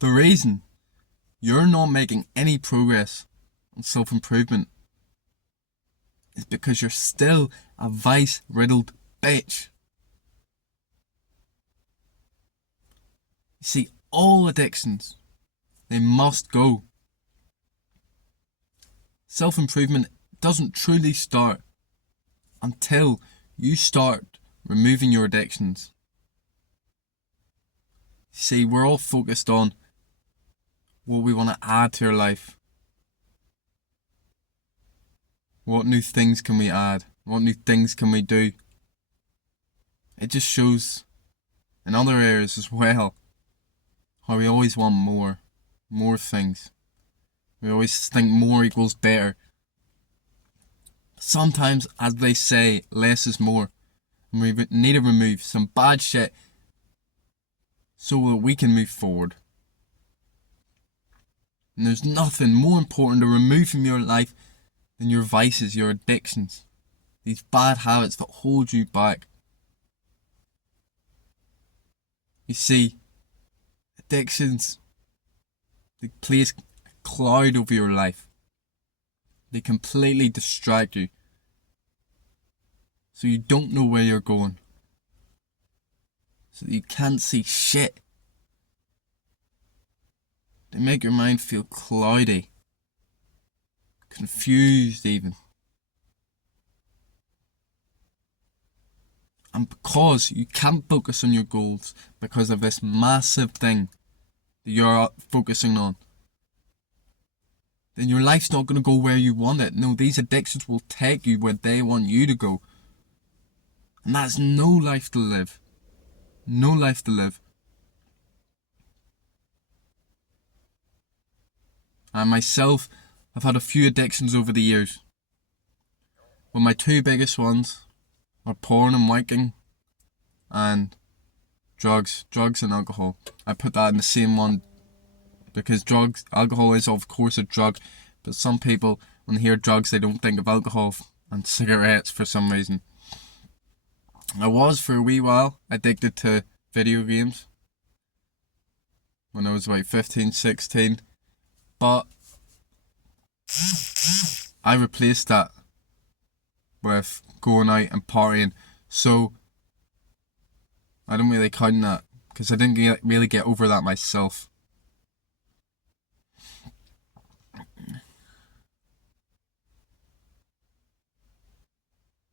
The reason you're not making any progress on self-improvement is because you're still a vice-riddled bitch. You see, all addictions, they must go. Self-improvement doesn't truly start until you start removing your addictions. See, we're all focused on what we want to add to our life. What new things can we add? What new things can we do? It just shows in other areas as well how we always want more things. We always think more equals better. Sometimes, as they say, less is more. And we need to remove some bad shit so that we can move forward. And there's nothing more important to remove from your life than your vices, your addictions. These bad habits that hold you back. You see, addictions, they place a cloud over your life. They completely distract you. So you don't know where you're going. So you can't see shit. They make your mind feel cloudy. Confused even. And because you can't focus on your goals because of this massive thing that you're focusing on, then your life's not going to go where you want it. No, these addictions will take you where they want you to go. And that's no life to live. No life to live. I myself have had a few addictions over the years. But my two biggest ones are porn and wanking and drugs and alcohol. I put that in the same one because alcohol is of course a drug, but some people when they hear drugs they don't think of alcohol and cigarettes for some reason. I was for a wee while addicted to video games when I was about 15, 16, but I replaced that with going out and partying, so I don't really count that because I didn't really get over that myself.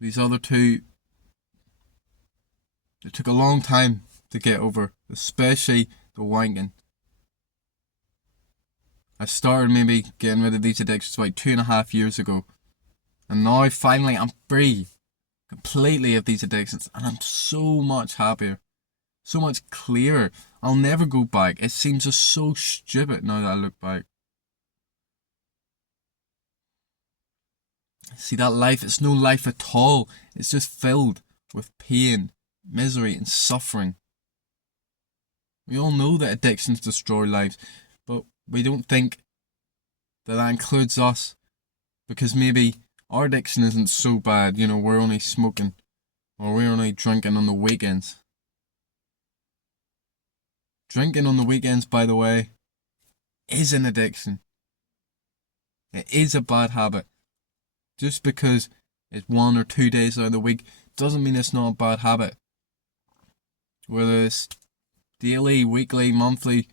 These other two, it took a long time to get over, especially the wanking. I started maybe getting rid of these addictions like 2.5 years ago. And now finally I'm free completely of these addictions. And I'm so much happier. So much clearer. I'll never go back. It seems just so stupid now that I look back. See, that life, it's no life at all. It's just filled with pain, misery and suffering. We all know that addictions destroy lives, but we don't think that includes us because maybe our addiction isn't so bad, you know, we're only smoking or we're only drinking on the weekends. Drinking on the weekends, by the way, is an addiction. It is a bad habit. Just because it's 1 or 2 days out of the week doesn't mean it's not a bad habit. Whether it's daily, weekly, monthly,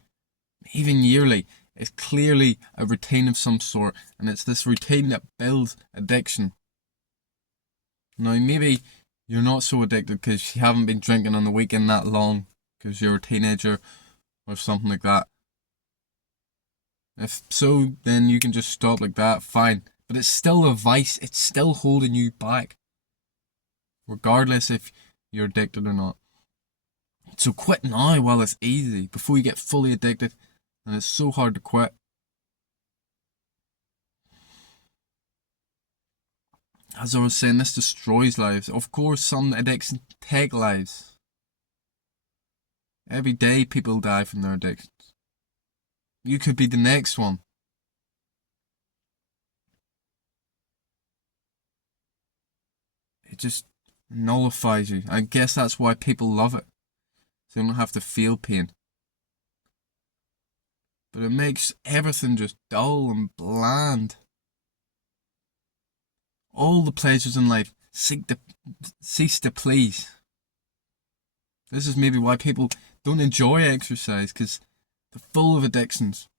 even yearly, it's clearly a routine of some sort, and it's this routine that builds addiction. Now maybe you're not so addicted because you haven't been drinking on the weekend that long because you're a teenager or something like that. If so, then you can just stop like that, fine. But it's still a vice, it's still holding you back. Regardless if you're addicted or not. So quit now while it's easy, before you get fully addicted, and it's so hard to quit. As I was saying, this destroys lives. Of course, some addictions take lives. Every day people die from their addictions. You could be the next one. It just nullifies you. I guess that's why people love it. So they don't have to feel pain. but it makes everything just dull and bland. All the pleasures in life cease to please. This is maybe why people don't enjoy exercise, because they're full of addictions.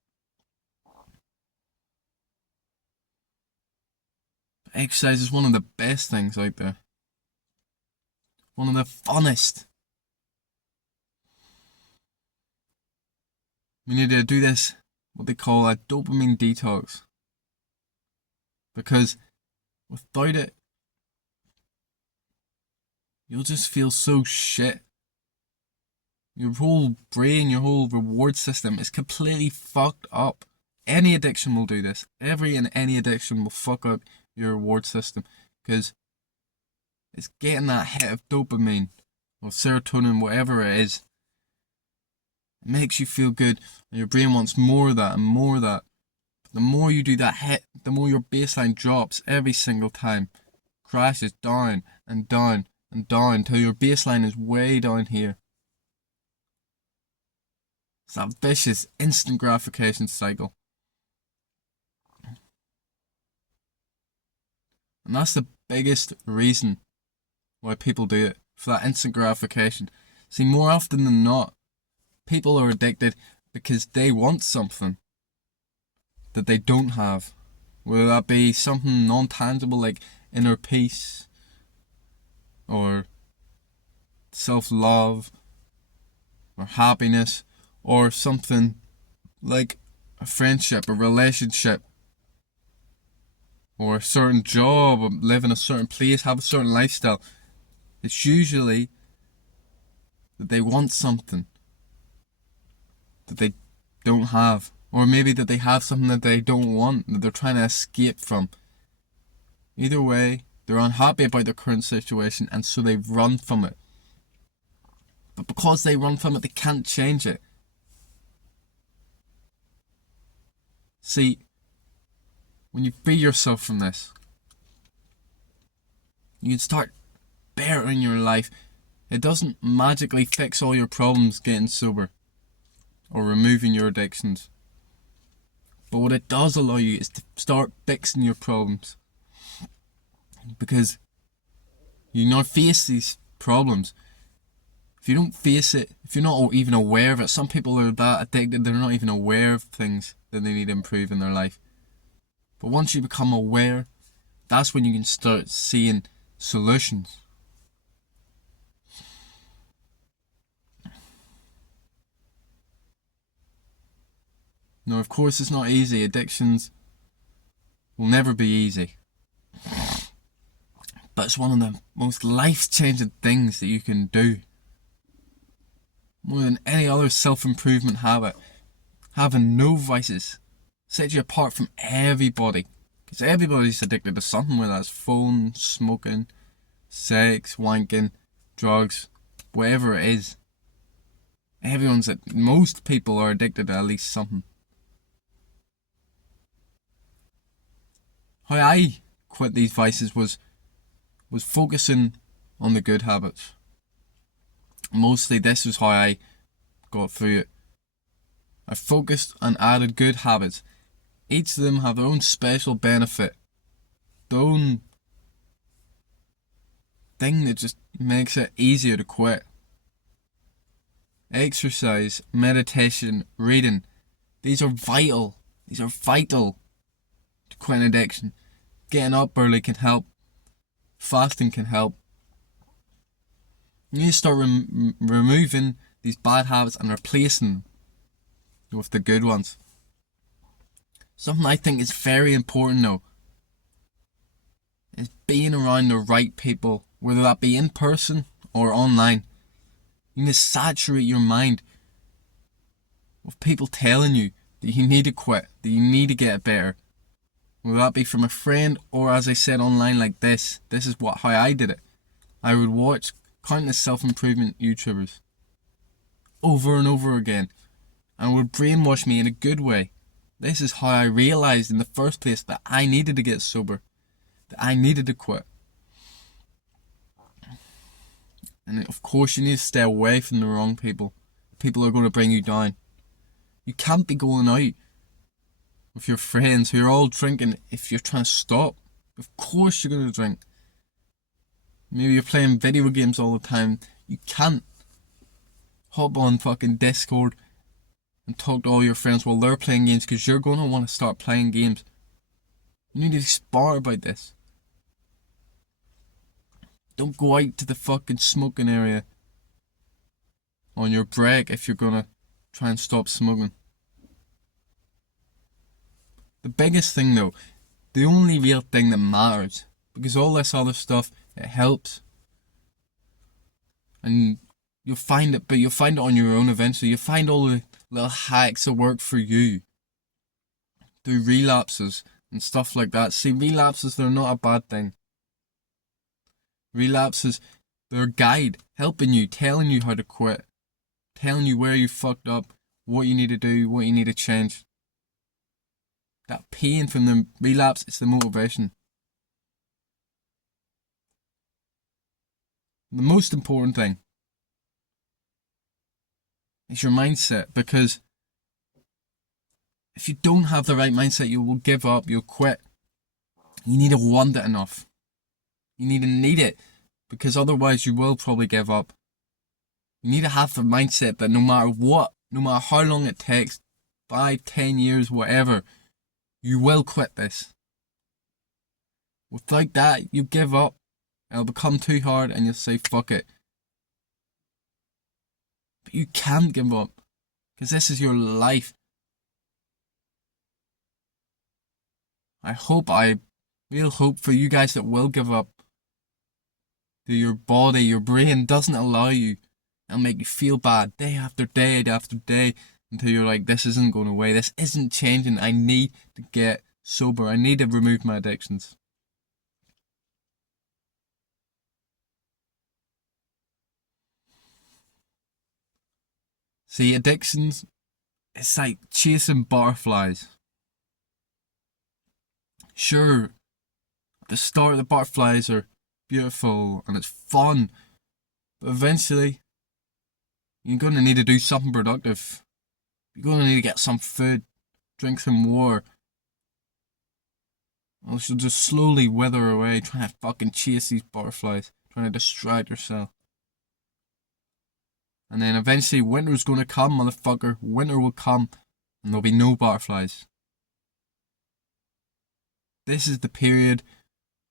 Exercise is one of the best things out there. One of the funnest. We need to do this, what they call a dopamine detox. Because without it, you'll just feel so shit. Your whole brain, your whole reward system is completely fucked up. Any addiction will do this. Any addiction will fuck up your reward system. Because it's getting that hit of dopamine or serotonin, whatever it is. It makes you feel good, and your brain wants more of that and more of that. The more you do that hit, the more your baseline drops every single time. Crashes down and down and down until your baseline is way down here. It's that vicious instant gratification cycle. And that's the biggest reason why people do it, for that instant gratification. See, more often than not, people are addicted because they want something that they don't have. Whether that be something non-tangible like inner peace, or self-love, or happiness, or something like a friendship, a relationship, or a certain job, or live in a certain place, have a certain lifestyle. It's usually that they want something that they don't have. Or maybe that they have something that they don't want, that they're trying to escape from. Either way, they're unhappy about their current situation, and so they run from it. But because they run from it, they can't change it. See, when you free yourself from this, you can start bettering your life. It doesn't magically fix all your problems getting sober or removing your addictions. But what it does allow you is to start fixing your problems. Because you now face these problems. If you don't face it, if you're not even aware of it, some people are that addicted, they're not even aware of things that they need to improve in their life. But once you become aware, that's when you can start seeing solutions. Now, of course, it's not easy. Addictions will never be easy. But it's one of the most life-changing things that you can do. More than any other self-improvement habit, having no vices sets you apart from everybody. Because everybody's addicted to something, whether that's phone, smoking, sex, wanking, drugs, whatever it is. Most people are addicted to at least something. How I quit these vices was focusing on the good habits. Mostly this is how I got through it. I focused and added good habits. Each of them have their own special benefit. Their own thing that just makes it easier to quit. Exercise, meditation, reading. These are vital. These are vital to quit addiction. Getting up early can help. Fasting can help. You need to start removing these bad habits and replacing them with the good ones. Something I think is very important though is being around the right people, whether that be in person or online. You need to saturate your mind with people telling you that you need to quit, that you need to get better. Whether that be from a friend or, as I said, online like this. This is how I did it. I would watch countless self-improvement YouTubers over and over again, and would brainwash me in a good way. This is how I realised in the first place that I needed to get sober, that I needed to quit. And of course you need to stay away from the wrong people. People are going to bring you down. You can't be going out with your friends who are all drinking if you're trying to stop. Of course you're going to drink. Maybe you're playing video games all the time. You can't hop on fucking Discord and talk to all your friends while they're playing games, because you're going to want to start playing games. You need to be smart about this. Don't go out to the fucking smoking area on your break if you're going to try and stop smoking. The biggest thing though, the only real thing that matters, because all this other stuff, it helps. And you'll find it, but you'll find it on your own eventually. You'll find all the little hacks that work for you through relapses and stuff like that. See, relapses, they're not a bad thing. Relapses, they're a guide, helping you, telling you how to quit, telling you where you fucked up, what you need to do, what you need to change. That pain from the relapse, it's the motivation. The most important thing is your mindset, because if you don't have the right mindset, you will give up, you'll quit. You need to want it enough. You need to need it, because otherwise you will probably give up. You need to have the mindset that no matter what, no matter how long it takes, 5, 10 years, whatever, you will quit this. Without that, you give up. It'll become too hard and you'll say, fuck it. But you can't give up, because this is your life. I real hope for you guys that will give up, that your body, your brain doesn't allow you. It'll make you feel bad day after day after day, until you're like, this isn't going away, this isn't changing, I need to get sober, I need to remove my addictions. See, addictions, it's like chasing butterflies. Sure, at the start the butterflies are beautiful and it's fun, but eventually you're going to need to do something productive. You're going to need to get some food, drink some water, or else you'll just slowly wither away trying to fucking chase these butterflies, trying to distract yourself. And then eventually winter's going to come, motherfucker. Winter will come and there'll be no butterflies. This is the period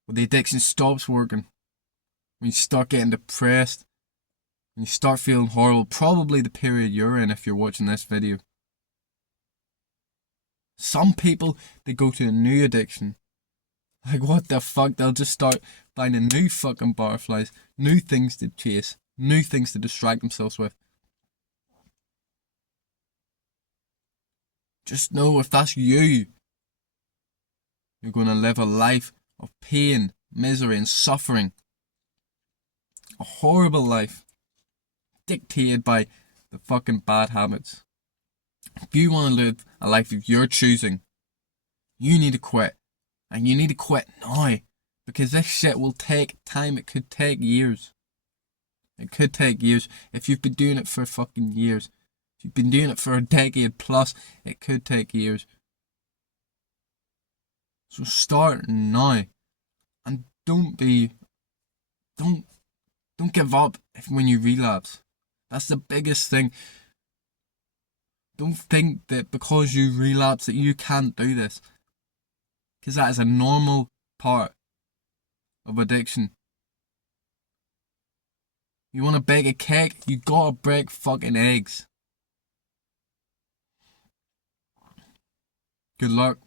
where the addiction stops working. When you start getting depressed, and you start feeling horrible. Probably the period you're in if you're watching this video. Some people, they go to a new addiction. Like, what the fuck? They'll just start finding new fucking butterflies, new things to chase, new things to distract themselves with. Just know, if that's you, you're going to live a life of pain, misery and suffering. A horrible life, dictated by the fucking bad habits. If you want to live a life of your choosing, you need to quit. And you need to quit now, because this shit will take time. It could take years. It could take years. If you've been doing it for fucking years, if you've been doing it for a decade plus, it could take years. So start now, and don't give up when you relapse. That's the biggest thing. Don't think that because you relapse that you can't do this, because that is a normal part of addiction. You want to bake a cake, you gotta break fucking eggs. Good luck.